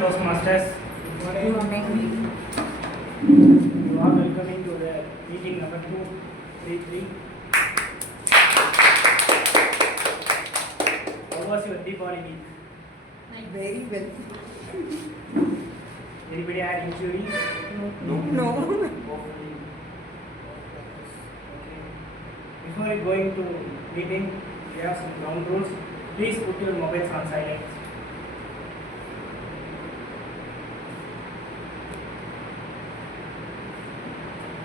Toastmasters. Good morning. You are welcoming to the meeting number 233. How was your Deepavali week? Very well. Anybody had injury? No. Hopefully. Okay. Before going to meeting, we have some ground rules. Please put your mobiles on silent.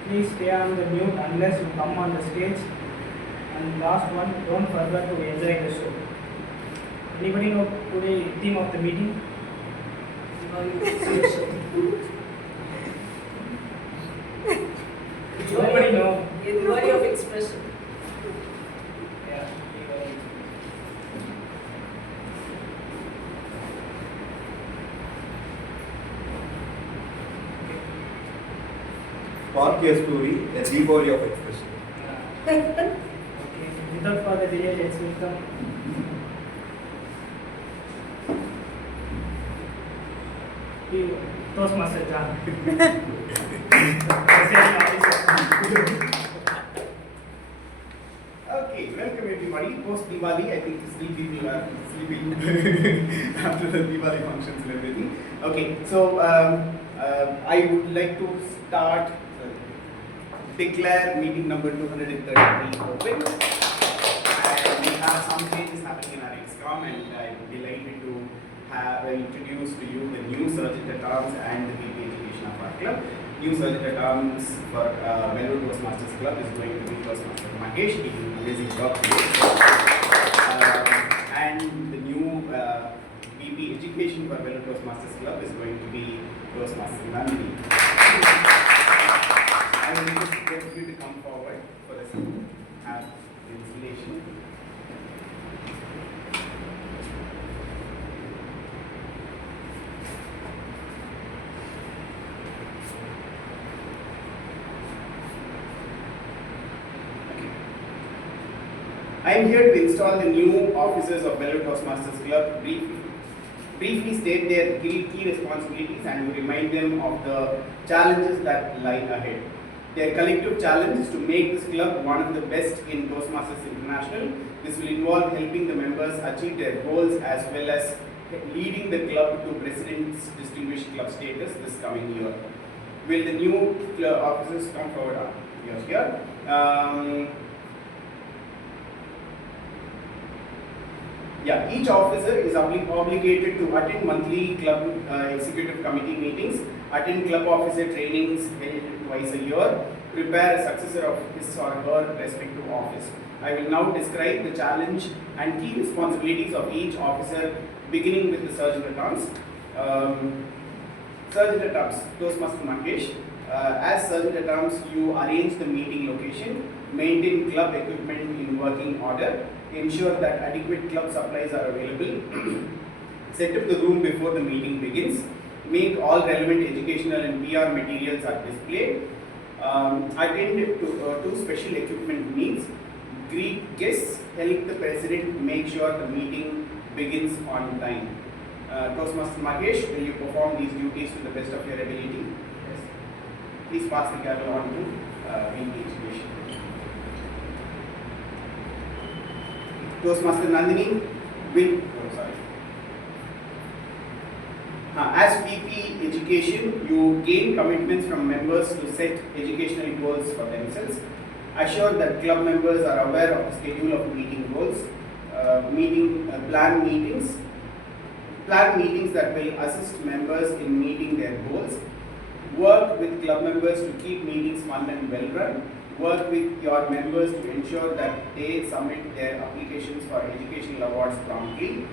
Please stay on the mute unless you come on the stage. And last one, don't forget to enjoy the show. Anybody know today theme of the meeting? Nobody know. Evaluator of expression. Yeah. Spark your story, a Deepavali of expression. Okay. Without further delay, let's welcome. Toastmaster John. Presiding officer. Okay, welcome everybody. Post Diwali, I think still people are sleeping after the Diwali functions and everything. Okay, so I would like to start, declare meeting number 233 open. And we have some changes happening in our EXCOM, and I'm delighted to have introduce to you the new Sergeant at Arms and the VP education of our club. New Sergeant at Arms for Melbourne Toastmasters Club is going to be Toastmaster Mahesh. He did an amazing job today. And the new VP education for Melbourne Toastmasters Club is going to be Toastmaster Nandhini. I will request you to come forward for us to have the installation. I am here to install the new officers of Melbourne Toastmasters Club briefly state their key responsibilities and remind them of the challenges that lie ahead. Their collective challenge is to make this club one of the best in Toastmasters International. This will involve helping the members achieve their goals as well as leading the club to President's Distinguished Club status this coming year. Will the new officers come forward? Yes, here. Yeah, each officer is obligated to attend monthly club executive committee meetings, attend club officer trainings held twice a year, prepare a successor of his or her respective office. I will now describe the challenge and key responsibilities of each officer, beginning with the Sergeant at Arms. Sergeant at Arms, Toastmaster Mahesh. As Sergeant at Arms, you arrange the meeting location, maintain club equipment in working order, ensure that adequate club supplies are available, set up the room before the meeting begins, make all relevant educational and PR materials are displayed, attend to special equipment needs, greet guests, help the President make sure the meeting begins on time. Toastmaster Mahesh, will you perform these duties to the best of your ability? Yes. Please pass the gavel on to VP Education. Toastmaster Nandhini will, as VP Education, you gain commitments from members to set educational goals for themselves. Assure that club members are aware of the schedule of meeting goals, plan meetings that will assist members in meeting their goals. Work with club members to keep meetings fun and well run. Work with your members to ensure that they submit their applications for educational awards promptly.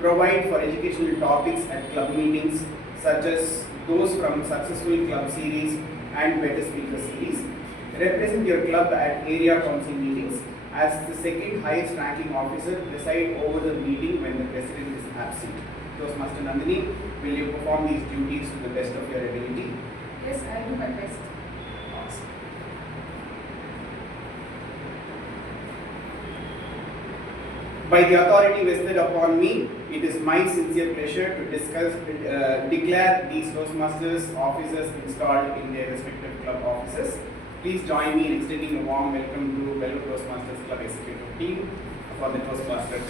Provide for educational topics at club meetings, such as those from successful club series and better speaker series. Represent your club at area council meetings. As the second highest ranking officer, preside over the meeting when the president is absent. Toastmaster Nandhini, will you perform these duties to the best of your ability? Yes, I will do my best. Awesome. By the authority vested upon me, it is my sincere pleasure to declare these Toastmasters officers installed in their respective club offices. Please join me in extending a warm welcome to fellow Toastmasters Club Executive Team for the Toastmasters.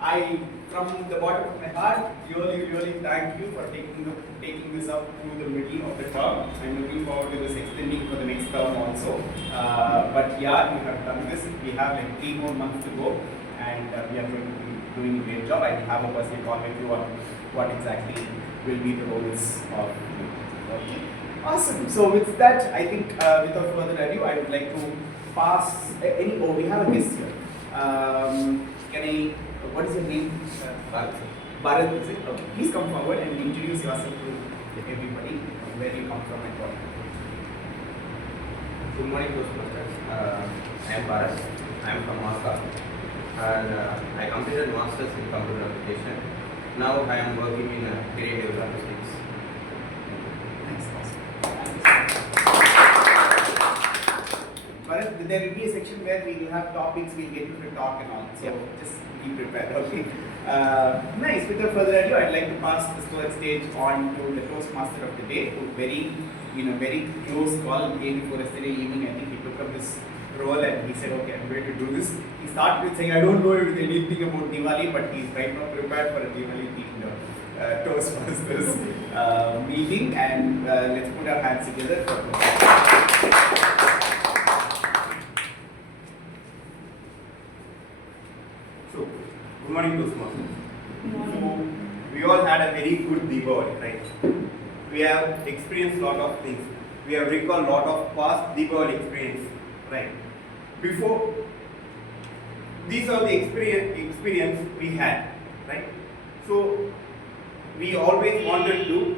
I, from the bottom of my heart, really thank you for taking this up to the middle of the term. I'm looking forward to this extending for the next term also. But yeah, you have done this. We have like 3 more months to go, and we are going to be doing a great job. I will have a personal call with you on what exactly will be the roles of you. Okay. Awesome. So with that, I think without further ado, I would like to pass. We have a guest here. Can I? What is your name? Bharat, is it? Okay. Please come forward and introduce yourself to everybody, where you come from and what. Good morning, Toastmasters. I am Bharat. I am from Moscow, and I completed Masters in Computer Application. Now I am working in creative logistics. Nice, awesome. Bharat, there will be a section where we will have topics, we'll get you to talk and all. So just be prepared. Okay. Nice. Without further ado, I'd like to pass the stage on to the Toastmaster of the day, who very close call day before yesterday evening. I think he took up this role and he said, okay, I'm going to do this. He started with saying, I don't know anything about Diwali, but he's right now prepared for a Diwali themed Toastmasters meeting, and let's put our hands together for So, good morning, Toastmasters. So, we all had a very good Diwali, right? We have experienced a lot of things. We have recalled a lot of past Diwali experience, right? Before, these are the experience we had, right? So, we always wanted to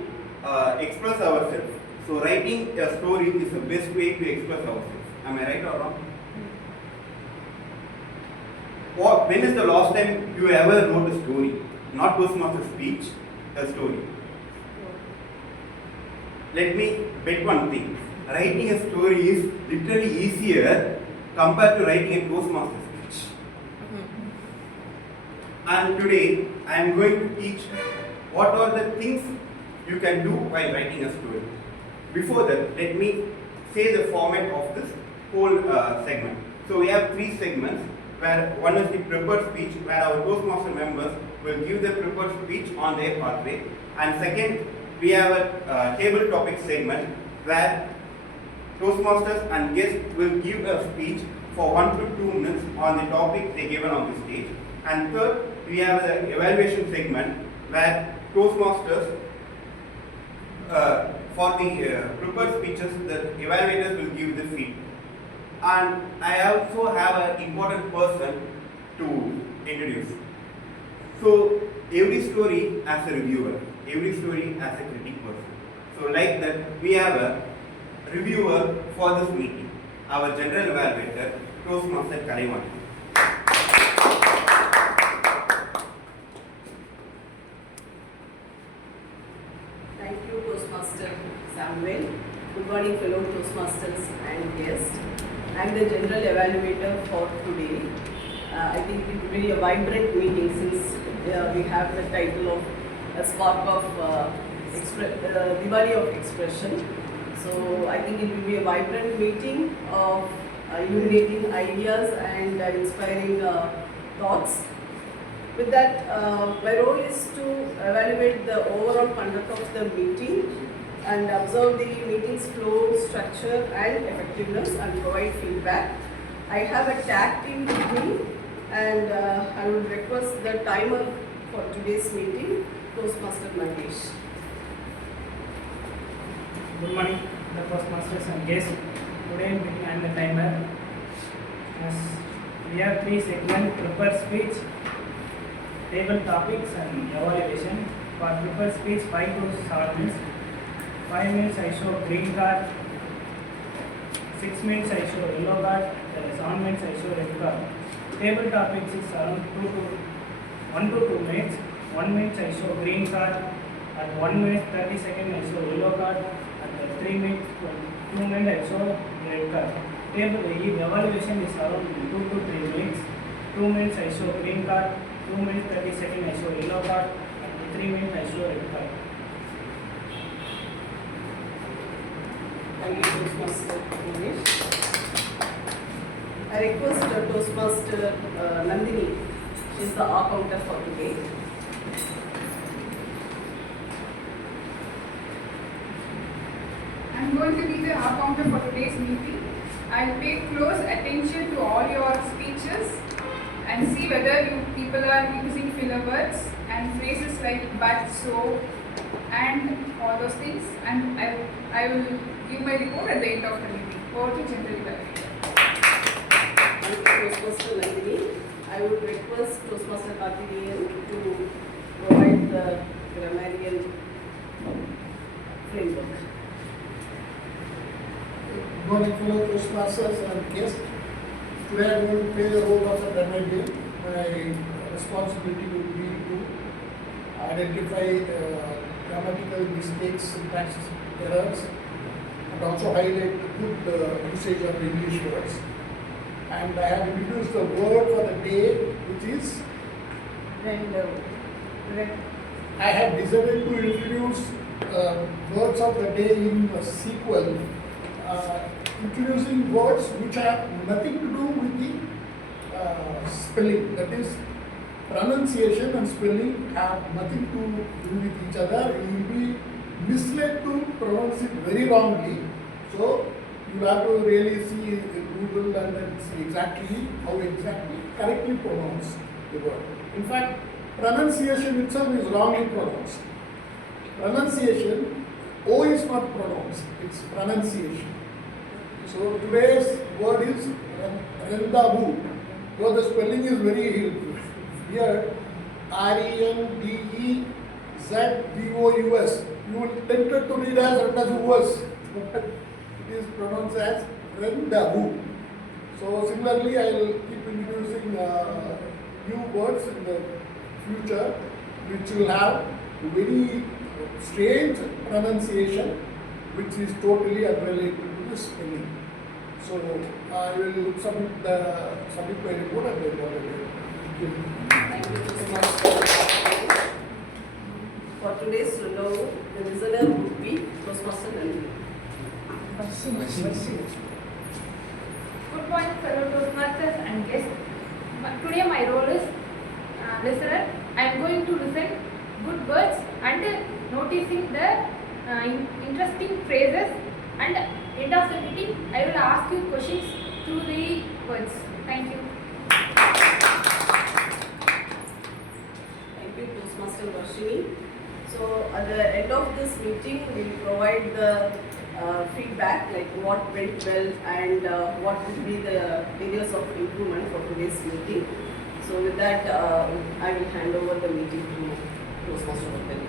express ourselves. So, writing a story is the best way to express ourselves. Am I right or wrong? When is the last time you ever wrote a story? Not Toastmaster speech, a story. Let me bet one thing. Writing a story is literally easier compared to writing a Toastmaster speech. And today I am going to teach what are the things you can do while writing a story. Before that, let me say the format of this whole segment. So we have 3 segments, where one is the prepared speech, where our Toastmaster members will give the prepared speech on their pathway, and second, we have a table topic segment where Toastmasters and guests will give a speech for 1 to 2 minutes on the topic they given on the stage, and third, we have the evaluation segment where Toastmasters for the prepared speeches, the evaluators will give the feedback. And I also have an important person to introduce. So every story as a reviewer, every story as a critic person. So like that, we have a reviewer for this meeting, our general evaluator, Toastmaster Kalaivan. Thank you, Toastmaster Samuel. Good morning, fellow Toastmasters and guests. I am the general evaluator for today. I think it will be a vibrant meeting since we have the title of a spark of Diwali of expression. So I think it will be a vibrant meeting of illuminating ideas and inspiring thoughts. With that, my role is to evaluate the overall conduct of the meeting and observe the meeting's flow, structure and effectiveness and provide feedback. I have a tag team with me, and I would request the timer for today's meeting, Toastmaster Mangesh. Good morning, the Toastmasters and guests. Today meeting I am the timer. As we have 3 segments: prepared speech, table topics and evaluation. For prepared speech, 5 to 7 minutes. 5 minutes I show green card, 6 minutes I show yellow card, 7 minutes I show red card. Table topics is around 1 to 2 minutes. 1 minute I show green card, at 1 minute 30 seconds I show yellow card, at 3 minutes 2 minutes I show red card. Table evaluation is around 2 to 3 minutes. 2 minutes I show green card. 2 minutes 30 seconds I show yellow card. And 3 minutes I show red card. Thank you, Toastmaster English. I request Toastmaster Nandhini. She is the R counter for today. I'm going to be the R counter for today's meeting. I'll pay close attention to all your speeches and see whether you people are using filler words and phrases like but, so, and all those things. And I will give my report at the end of the meeting. Over to General Evaluator. Thank you, Toastmaster Nandhini. I would request Toastmaster Karthikeyan to provide the grammarian framework. Good morning, fellow Toastmasters and guests. Today I am going to play the role of a grammarian. My responsibility will be to identify grammatical mistakes, syntax errors, and also highlight good usage of English words. And I have introduced the word for the day, which is I have decided to introduce words of the day in a sequel, introducing words which have nothing to do with the spelling. That is, pronunciation and spelling have nothing to do with each other. You will be misled to pronounce it very wrongly. So you have to really see Google and then see exactly how exactly correctly pronounce the word. In fact, pronunciation itself is wrongly pronounced. Pronunciation, O is not pronounced, it's pronunciation. So today's word is rendavu. Though the spelling is very weird, RENDEZVOUS. You will tempted to read as rendezvous, but it is pronounced as rendavu. So similarly, I will keep introducing new words in the future which will have very strange pronunciation, which is totally unrelated to the spelling. So I will submit my report at the end of the day. Thank you so much. For today's rundown, the listener would be Toastmaster Nandhini. Good morning, fellow Toastmasters and guests. Today my role is listener. I am going to listen good words and noticing the interesting phrases, and end of the meeting I will ask you questions through the words. Thank you. Thank you, Toastmaster Varshini. So at the end of this meeting, we will provide the feedback, like what went well and what would be the areas of improvement for today's meeting. So with that, I will hand over the meeting to Toastmaster Varshini.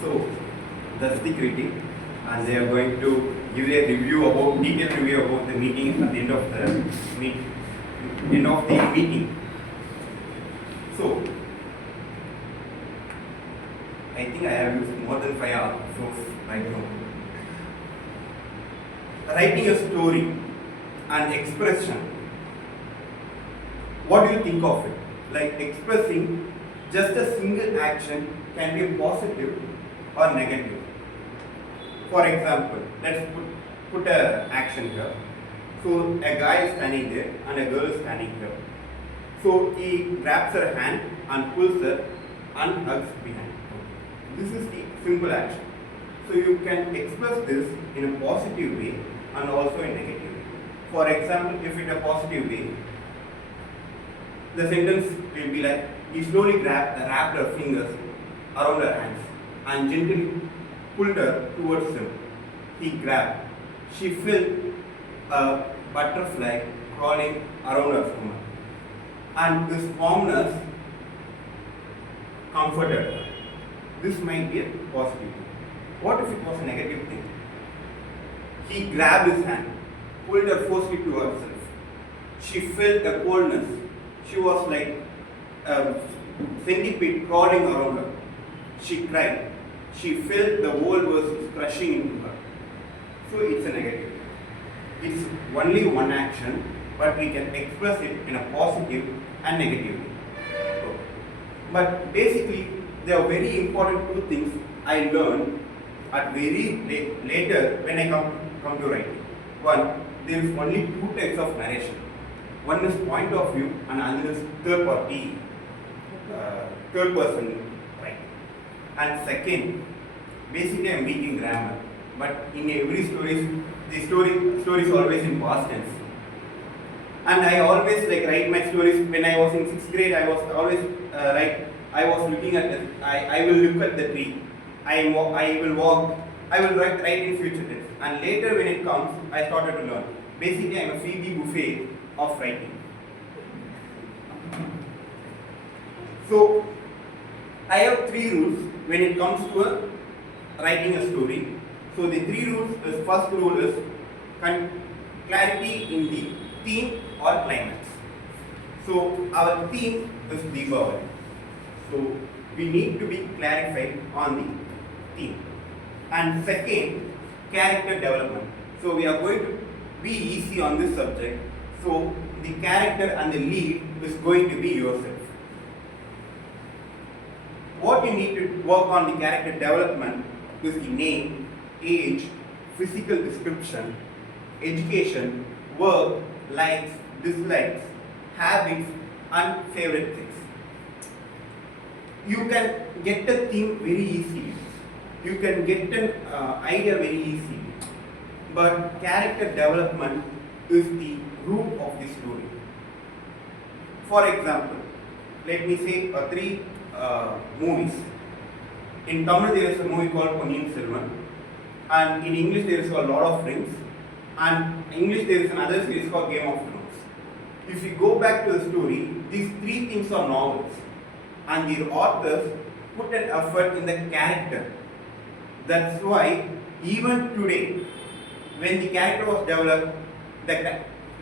So that's the critic, and they are going to give a detailed review about the meeting at the end of the meeting. So I think I have used more than 5 hours right now. Writing a story and expression. What do you think of it? Like expressing just a single action can be positive or negative. For example, let's put an action here. So a guy is standing there and a girl is standing here. So he grabs her hand and pulls her and hugs behind. This is the simple action. So you can express this in a positive way and also in a negative way. For example, if in a positive way, the sentence will be like, he slowly wrapped her fingers around her hands and gently pulled her towards him. He grabbed. She felt a butterfly crawling around her stomach. And this warmness comforted her. This might be a positive thing. What if it was a negative thing? He grabbed his hand, pulled her forcefully to herself. She felt a coldness. She was like a centipede crawling around her. She cried. She felt the world was crushing into her. So it's a negative. It's only one action, but we can express it in a positive and negative way. But basically, there are very important two things I learned at very later when I come to writing. One, there is only two types of narration. One is point of view and another is third person writing. And second, basically I am weak in grammar, but in every story, the story is always in past tense. And I always write my stories. When I was in 6th grade, I was always I was looking at I will look at the tree. I will walk. I will write in future tense. And later when it comes, I started to learn. Basically, I am a Phoebe Buffet of writing. So I have 3 rules when it comes to writing a story. So the 3 rules is, first rule is clarity in the theme or climax. So our theme is Deepavali. So we need to be clarified on the theme. And second, character development. So we are going to be easy on this subject. So the character and the lead is going to be yourself. What you need to work on the character development is the name, age, physical description, education, work, likes, dislikes, habits, and favorite things. You can get a theme very easily. You can get an idea very easily. But character development is the root of the story. For example, let me say 3 movies. In Tamil there is a movie called Ponniyin Selvan, and in English there is a Lord of Rings, and in English there is another series called Game of Thrones. If you go back to the story, these 3 things are novels, and the authors put an effort in the character. That's why even today, when the character was developed,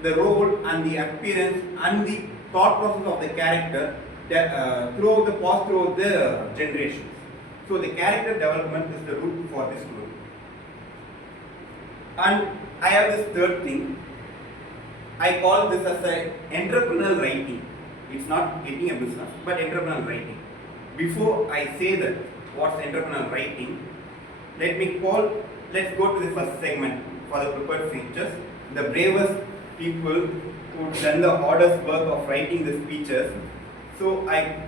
the role and the appearance and the thought process of the character throughout the generations. So the character development is the root for this story. And I have this third thing. I call this as an entrepreneurial writing. It's not getting a business, but entrepreneurial writing. Before I say that what's entrepreneurial writing, let's go to the first segment for the prepared features. The bravest people who done the hardest work of writing the speeches. So I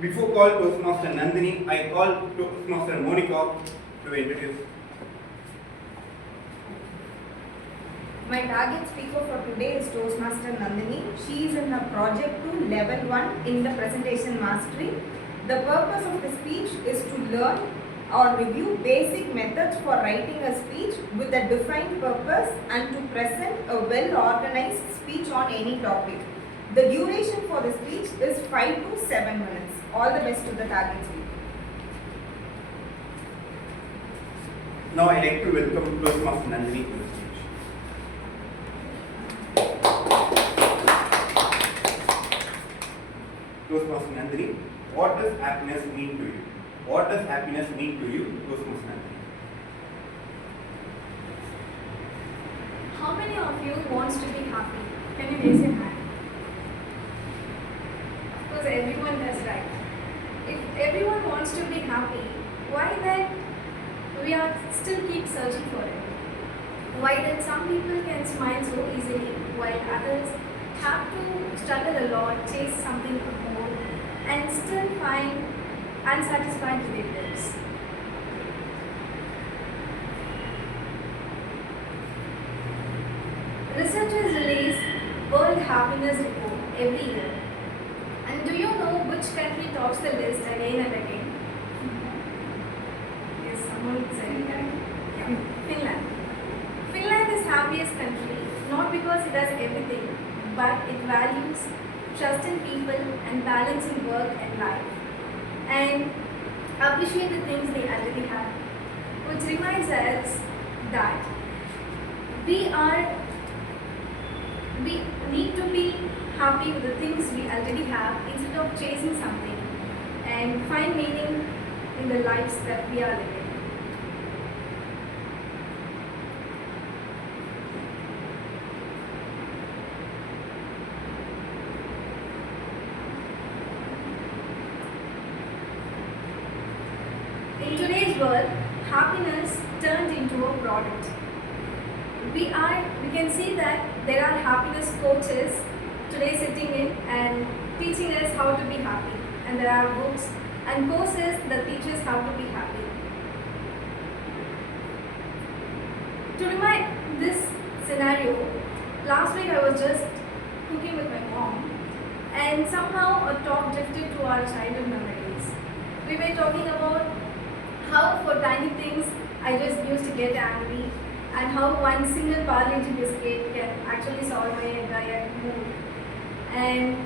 before call Toastmaster Nandhini, I call Toastmaster Monica to introduce. My target speaker for today is Toastmaster Nandhini. She is in the Project 2 Level 1 in the Presentation Mastery. The purpose of the speech is to learn or review basic methods for writing a speech with a defined purpose and to present a well-organized speech on any topic. The duration for the speech is 5 to 7 minutes. All the best to the target speaker. Now I like to welcome Toastmaster Nandhini to the stage. Toastmaster Nandhini, what does happiness mean to you? What does happiness mean to you, Toastmaster Nandhini? How many of you wants to be happy? Can you raise your hand? Of course, everyone does, right? If everyone wants to be happy, why then we are still keep searching for it? Why then some people can smile so easily while others have to struggle a lot, chase something more, and still find unsatisfied with their lives? Researchers release World Happiness Report every year. And do you know which country tops the list again and again? Yes, someone said it. Yeah. Finland. Finland is happiest country, not because it has everything, but it values trust in people and balance in work and life, and appreciate the things they already have, which reminds us that we need to be happy with the things we already have instead of chasing something, and find meaning in the lives that we are living. individual, happiness turned into a product. We can see that there are happiness coaches today sitting in and teaching us how to be happy. And there are books and courses that teach us how to be happy. To remind this scenario, last week I was just cooking with my mom, and somehow a talk drifted to our childhood memories. We were talking about how for tiny things I just used to get angry, and how one single Parle-G biscuit can actually solve my entire mood. And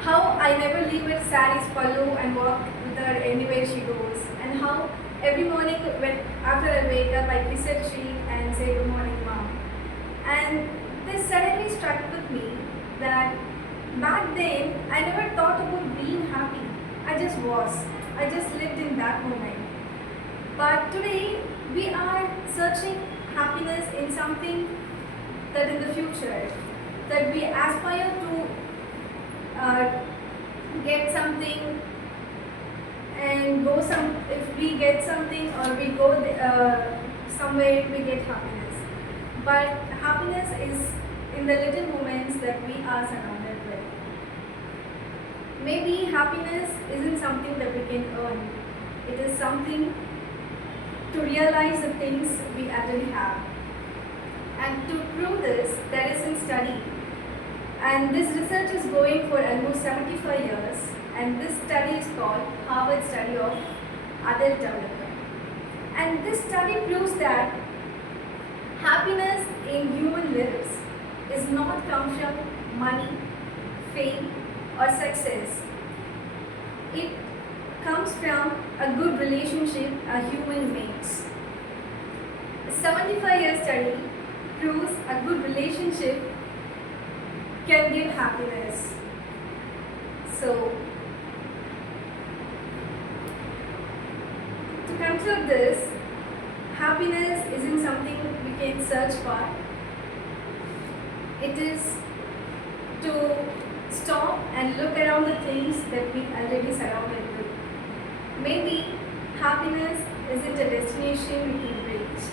how I never leave with Sally's pallu and walk with her anywhere she goes. And how every morning after I wake up, I kiss her cheek and say good morning, mom. And this suddenly struck with me that back then I never thought about being happy. I just was. I just lived in that moment. But today we are searching happiness in something that in the future, that we aspire to get something and go if we get something or we go somewhere, we get happiness. But happiness is in the little moments that we are surrounded with. Maybe happiness isn't something that we can earn. It is something to realize the things we already have. And to prove this, there is a study. And this research is going for almost 75 years. And this study is called Harvard Study of Adult Development. And this study proves that happiness in human lives is not come from money, fame, or success. It comes from a good relationship a human makes. A 75-year study proves a good relationship can give happiness. So, to conclude this, happiness isn't something we can search for. It is to stop and look around the things that we already surrounded with. Maybe happiness isn't a destination we can reach.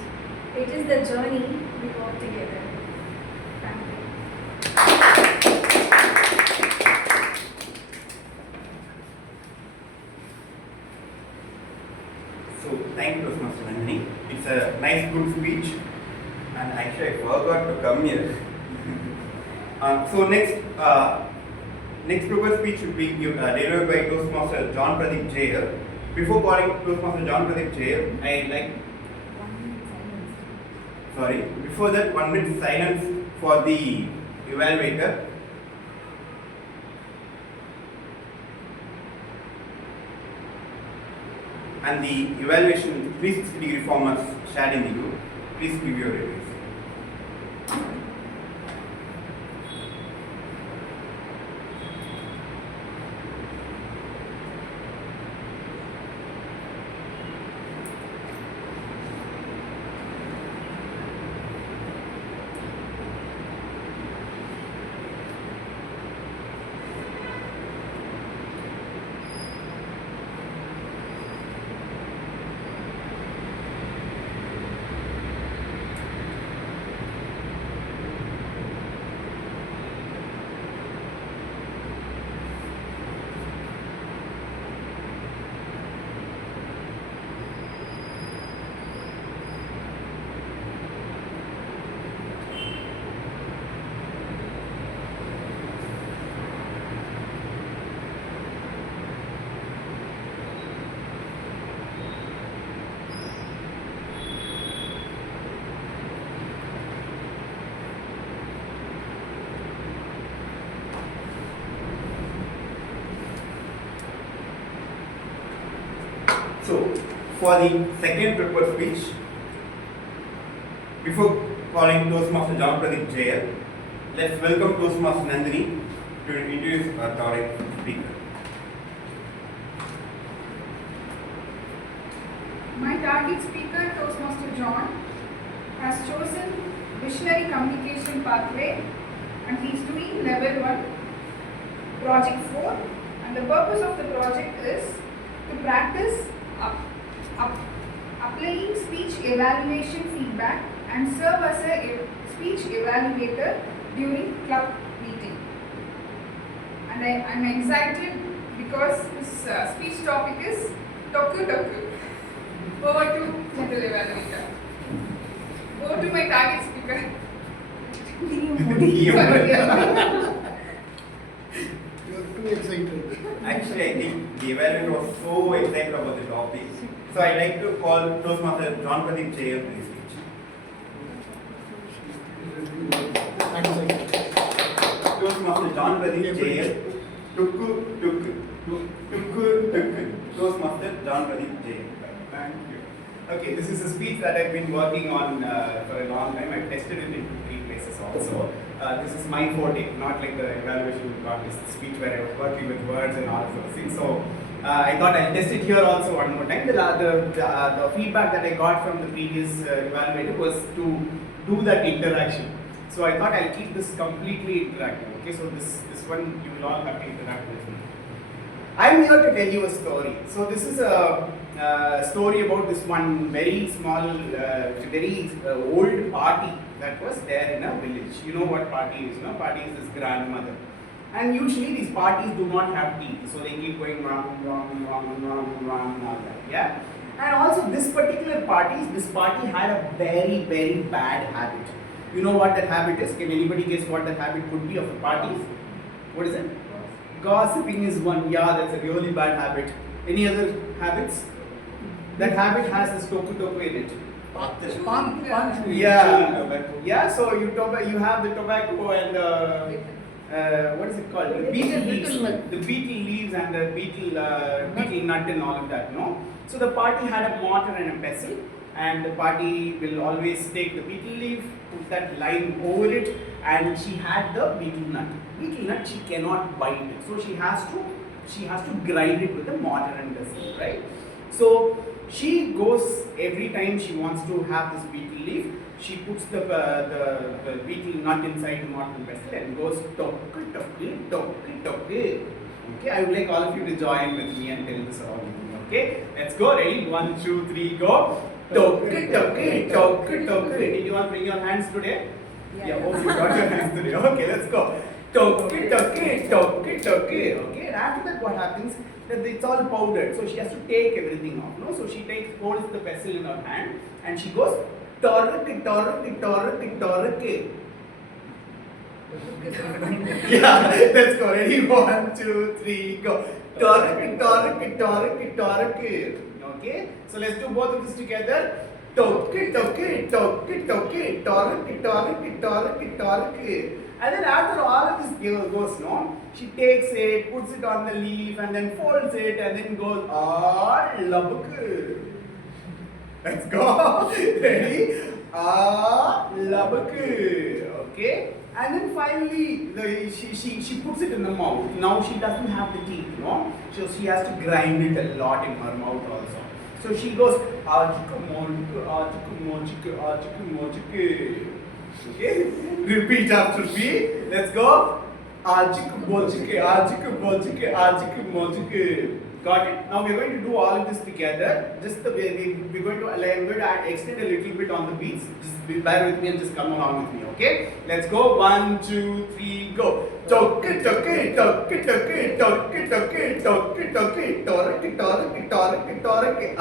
It is the journey we walk together. Thank you. So thank you, Mr. Nandhini. It's a nice, good speech, and actually I forgot to come here. So next proper speech should be delivered by Toastmaster John Pradeep JL. Before calling Toastmaster John Pradeep JL, I like. Sorry. Before that, 1 minute silence for the evaluator. And the evaluation 360-degree formats shared in the group. Please give your reviews. So, for the second prepared speech, before calling Toastmaster John Pradeep JL, let's welcome Toastmaster Nandhini to introduce our topic speaker. My target speaker, Toastmaster John, has chosen Visionary Communication Pathway, and he is doing Level 1, Project 4, and the purpose of the project is to practice up. applying speech evaluation feedback and serve as a speech evaluator during club meeting. And I'm excited because this speech topic is Toku Toku. Over to general evaluator. Over to my target speaker. Sorry. You are too excited. Actually, I think the evaluator was so excited about the topic. So I'd like to call Toastmaster John Pradeep Chayal to the speech. Toastmaster John Pradeep Chayal. Tukku, tukku. Tukku, tukku. Toastmaster John Pradeep Chayal. Thank you. Okay, this is a speech that I've been working on for a long time. I've tested it in 3 places also. This is my forte, not like the evaluation contest speech where I was working with words and all of those things. So I thought I'll test it here also one more time. The feedback that I got from the previous evaluator was to do that interaction. So I thought I'll keep this completely interactive. Okay, so this one you will all have to interact with me. I'm here to tell you a story. So this is a story about this one very small, very old party that was there in a village. You know what party is, no? Party is this grandmother. And usually these parties do not have teeth, so they keep going round, round, round, round, round, all that, yeah? And also this particular party had a very, very bad habit. You know what that habit is? Can anybody guess what that habit could be of the parties? What is it? Gossiping is one. Yeah, that's a really bad habit. Any other habits? That habit has this toku in it. Yeah. So you have the tobacco and what is it called? The beetle leaves. The beetle leaves and the beetle nut and all of that. No. So the party had a mortar and a pestle, and the party will always take the beetle leaf, put that lime over it, and she had the beetle nut. Beetle nut she cannot bite it, so she has to grind it with the mortar and pestle, right? So she goes every time she wants to have this beetle leaf, she puts the beetle nut inside the mortar and pestle and goes toku toku toku toku. Okay, I would like all of you to join with me and tell this all. Okay, let's go. Ready? 1, 2, 3, go. Toku toku toku toku. Did you all bring your hands today? Yeah. Oh, you got your hands today. Okay, let's go. Toku toku toku toku. Okay, and after that, what happens? That it's all powdered, so she has to take everything off. No, so she holds the pestle in her hand and she goes torque torque torque torque. Yeah, let's go. Ready? 1, 2, 3, go. Torque torque torque torque. Okay, so let's do both of this together. Toque toque toque toque torque torque torque torque. And then after all of this goes, no, she takes it, puts it on the leaf, and then folds it, and then goes, labuk. Let's go. Ready? Labuk. Okay. And then finally, she puts it in the mouth. Now she doesn't have the teeth, no? So she has to grind it a lot in her mouth also. So she goes, okay, repeat after me. Let's go. Got it? Now we're going to do all of this together. Just the way I'm going to extend a little bit on the beats. Just bear with me and just come along with me, okay? Let's go. 1, 2, 3, go. Toke toke toke toke toke toke toke toke torque torque torque torque.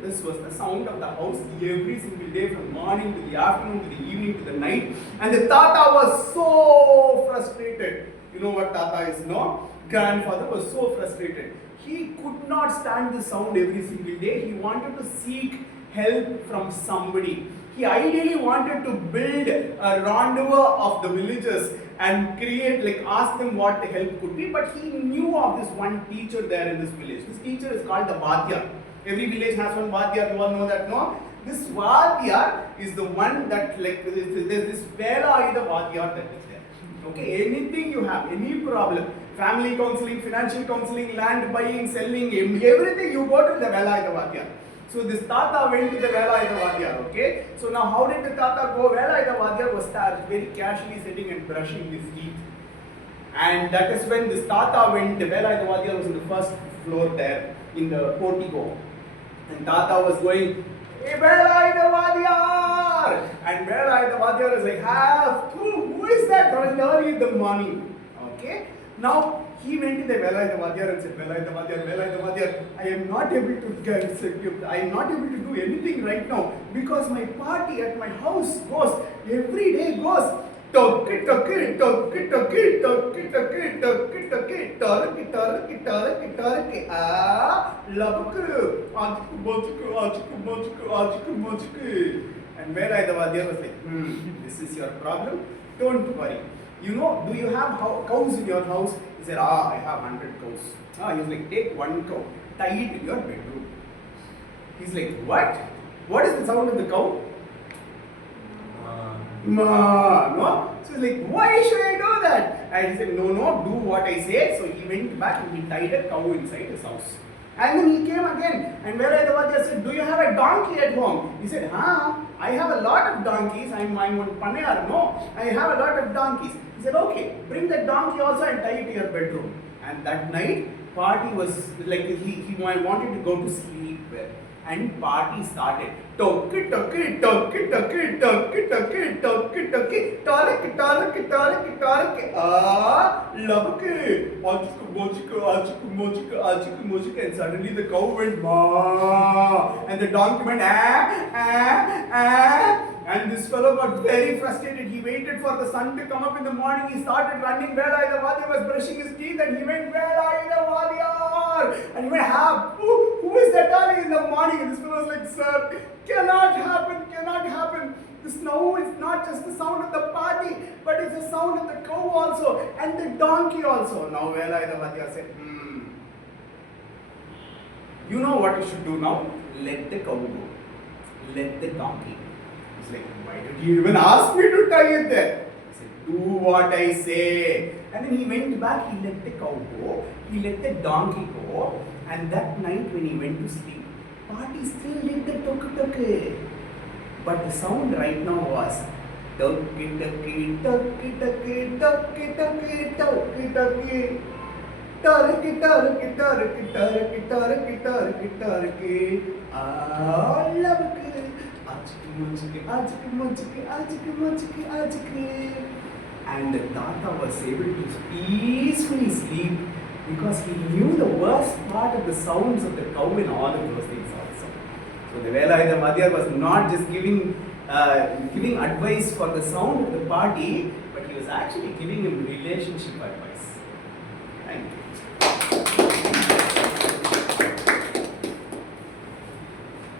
This was the sound of the house every single day, from morning to the afternoon to the evening to the night. And the Tata was so frustrated. You know what Tata is, no? Grandfather was so frustrated. He could not stand the sound every single day. He wanted to seek help from somebody. He ideally wanted to build a rendezvous of the villagers and ask them what the help could be, but he knew of this one teacher there in this village. This teacher is called the Vadyar. Every village has one Vadyar, you all know that, no? This Vadyar is the one that, there's this Vela the Vadyar that is there. Okay, anything you have, any problem, family counseling, financial counseling, land buying, selling, everything, you go to the Vela the Vadyar. So this Tata went to the Vela the Vadyar, okay? So now how did the Tata go? Vela the Vadyar was very casually sitting and brushing his teeth. And that is when this Tata went, Evaluator was in the first floor there in the portico. And Tata was going, Evaluator! And Evaluator was like, who is that early in the morning? Okay. Now he went to the Evaluator and said, Evaluator, I am not able to do anything right now because my party at my house goes every day goes. Turkey, turkey, turkey, turkey, turkey, turkey, turkey, turkey, turkey, turkey, turkey, turkey. Labku, ajiku, mojiku. And Evaluator was like, this is your problem. Don't worry. You know, do you have cows in your house? He said, I have 100 cows. He was like, take one cow, tie it in your bedroom. He's like, what? What is the sound of the cow? Ma. No? So he's like, why should I do that? And he said, no, do what I say. So he went back and he tied a cow inside his house. And then he came again. And Evaluator said, do you have a donkey at home? He said, I have a lot of donkeys. I'm one panayar. No, I have a lot of donkeys. He said, okay, bring the donkey also and tie it to your bedroom. And that night, party was like, he wanted to go to sleep well. And party started. Turkey, turkey, turkey, turkey, turkey, turkey, turkey, turkey, turkey, turkey, turkey, turkey. Labke. Ajiku. And suddenly the cow went ma. And the donkey went And this fellow got very frustrated. He waited for the sun to come up in the morning. He started running. Evaluator was brushing his teeth and he went, Evaluator! And he went, who is that early in the morning? And this fellow was like, sir, cannot happen. This now is not just the sound of the party, but it's the sound of the cow also and the donkey also. Now Evaluator said, you know what you should do now? Let the cow go. Let the donkey. He's like, why did you even ask me to tie it there? He said, do what I say. And then he went back, he let the cow go, he let the donkey go, and that night when he went to sleep, party still did the tuk-tuk. But the sound right now was tuk-tuk-tuk-tuk-tuk-tuk-tuk-tuk. Turkey, turkey, turkey, turkey, turkey, turkey, turkey. Labke. Ajiki. And the Tata was able to peacefully sleep because he knew the worst part of the sounds of the cow and all of those things also. So the Evaluator was not just giving advice for the sound of the party, but he was actually giving him relationship advice. Thank you.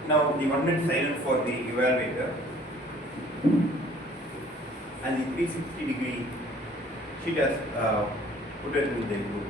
Now the 1 minute silence for the evaluator and the 360-degree sheet has put it in the group.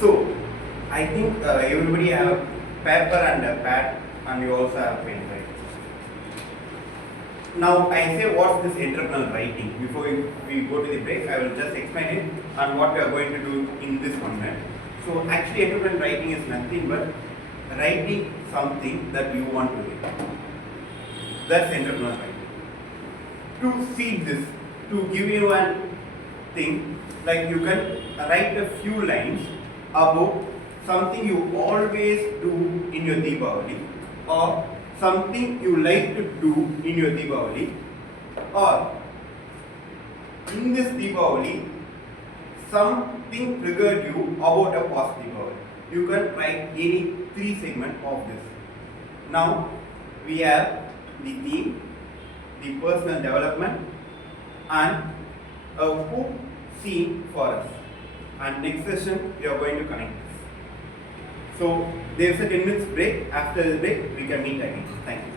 So, I think everybody have paper and a pad, and you also have pen, right? Now, I say what's this entrepreneurial writing. Before we go to the break, I will just explain it and what we are going to do in this 1 minute. So, actually, entrepreneurial writing is nothing but writing something that you want to read. That's entrepreneurial writing. To see this, to give you one thing, like you can write a few lines about something you always do in your Deepavali or something you like to do in your Deepavali, or in this Deepavali, something triggered you about a past Deepavali. You can write any 3 segments of this. Now we have the theme, the personal development, and a hook scene for us. And next session we are going to connect this. So there is a 10 minutes break. After the break we can meet again. Thank you.